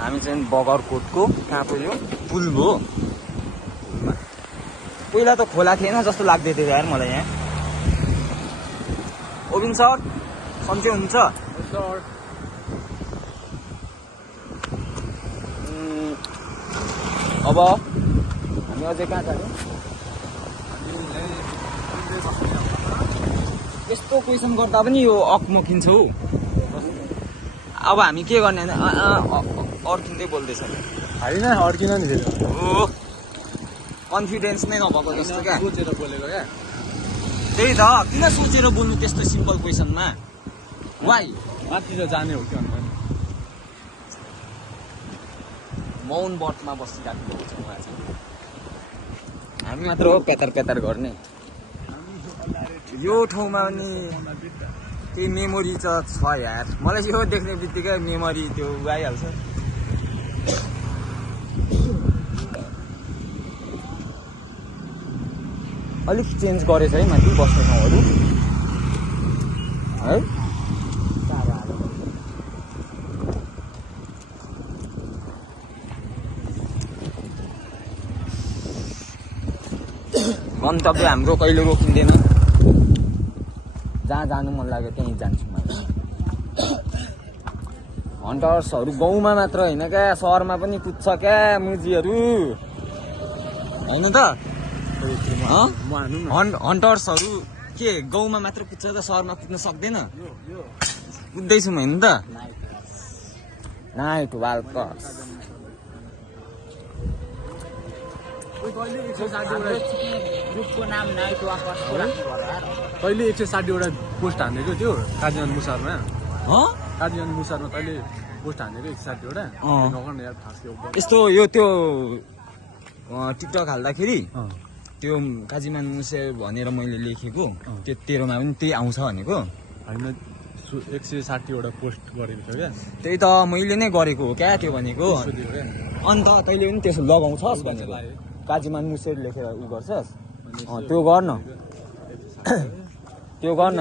हामी चाहिँ बगरकोटको कहाँ पुग्यो पुल हो। पहिला त खोला थिएन जस्तो लाग्दै थियो यार मलाई यहाँ। ओबिन सर सन्चै हुनुहुन्छ? अब हामी अझै कहाँ जाने? यस्तो क्वेसन गर्दा पनि यो अकमकिन्छौ। अब हामी के गर्ने भने अड्किँदै बोल्दैछ। होइन अड्किन नि फेरि। हो कन्फिडेन्स नै नभएको जस्तो क्या। सोचेर बोलेको क्या। त्यही त किन सोचेर बोल्नु त्यस्तो सिम्पल क्वेसनमा? वाइ माथितिर जाने हो कि अन्त मौन व्रतमा बसिराख्नु छ उहाँ चाहिँ। हामी मात्र हो पेतार पेतार गर्ने। यो ठाउँमा पनि केही मेमोरी त छ यार। मलाई यो देख्ने बित्तिकै मेमोरी त्यो आइहाल्छ। अलिक चेन्ज गरेछ है माथि बस्ने ठाउँहरू है। गन्तव्य हाम्रो कहिले रोकिँदैन। जहाँ जानु मन लाग्यो त्यहीँ जान्छु मैले। हन्टर्सहरू गाउँमा मात्र होइन क्या, सहरमा पनि कुद्छ क्या मुजीहरू, होइन त? हन्टर्सहरू के गाउँमा मात्र कुद्छ त, सहरमा कुद्न सक्दैन? कुद्दैछु म होइन त। नाइट वाल्कर्स ग्रुपको नाम नाइट वाकर्स हो। तैँले 160वटा पोस्ट हानेको त्यो काजीवन मुसारमा। काजीवन मुसारमा तैँले पोस्ट हानेको 160वटा। नगर्ने यार खास यस्तो यो त्यो टिकटक हाल्दाखेरि त्यो काजीमान मुसे भनेर मैले लेखेको त्यो तेरोमा पनि त्यही आउँछ भनेको होइन। 160वटा पोस्ट गरेको छ क्या। त्यही त मैले नै गरेको हो क्या त्यो भनेको। अन्त तैँले पनि त्यसो लगाउँछस् भनेको काजीमान मुसेर लेखेर उ गर्छस्। त्यो गर्न त्यो गर्न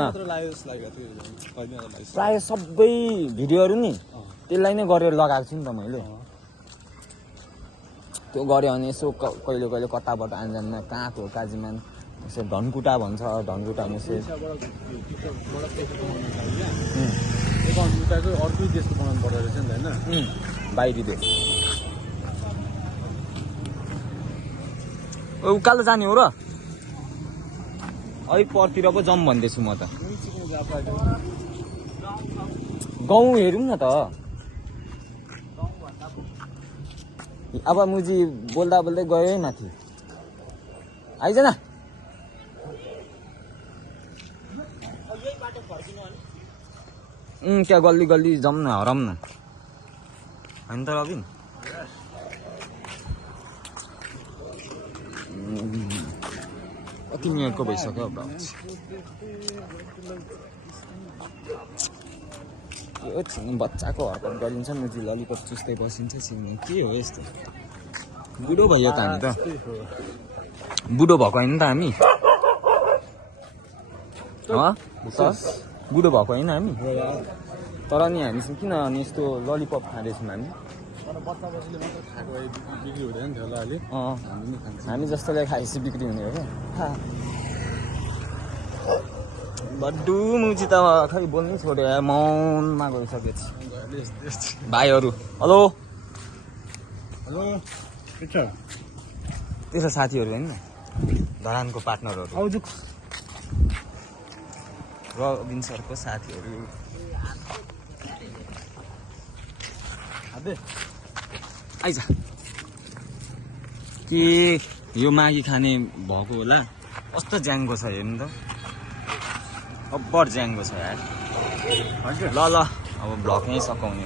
प्राय सबै भिडियोहरू नि त्यसलाई नै गरेर लगाएको छु नि त मैले। त्यो गऱ्यो भने यसो कहिले कहिले कताबाट आन्जानमा कहाँको काजीमान यसो धनकुटा भन्छ, धनकुटा मुसे अर्कै देशको बनाउनु पर्दो रहेछ नि त होइन, बाहिरी देश। उकालो जाने हो र? अलिक परतिर पो जाउँ भन्दैछु म त। गाउँ हेरौँ न त। अब मुजी बोल्दा बोल्दै गयो है माथि। आइज न। त्यहाँ गल्ली गल्ली जाउँ न, हराउँ न, होइन त रबिन? कति मिनटको भइसक्यो अब? यो छिन् बच्चाको हरकत गरिन्छ, मुजी ललिपप चुस्दै बसिन्छ छिन्। के हो यस्तो? बुढो भयो त हामी त। बुढो भएको होइन त हामी? बुढो भएको होइन हामी? तर नि हामी चाहिँ किन अनि यस्तो ललिपप खाँदैछौँ हामी? हामी जस्तोले खाएपछि बिक्री हुने हो क्या। बड्डु मुजी त खै बोल्नै छोड्यो यार, मौनमा गइसकेपछि। भाइहरू हेलो हेलो त्यसो साथीहरू होइन धरानको पार्टनरहरू, रबिन सरको साथीहरू। आइज के यो मागी खाने भएको होला। कस्तो ज्याङ्गो छ हेर्नु त, अब्बर ज्याङ्गो छ यार। ल ल अब भ्लग नै सकाउने।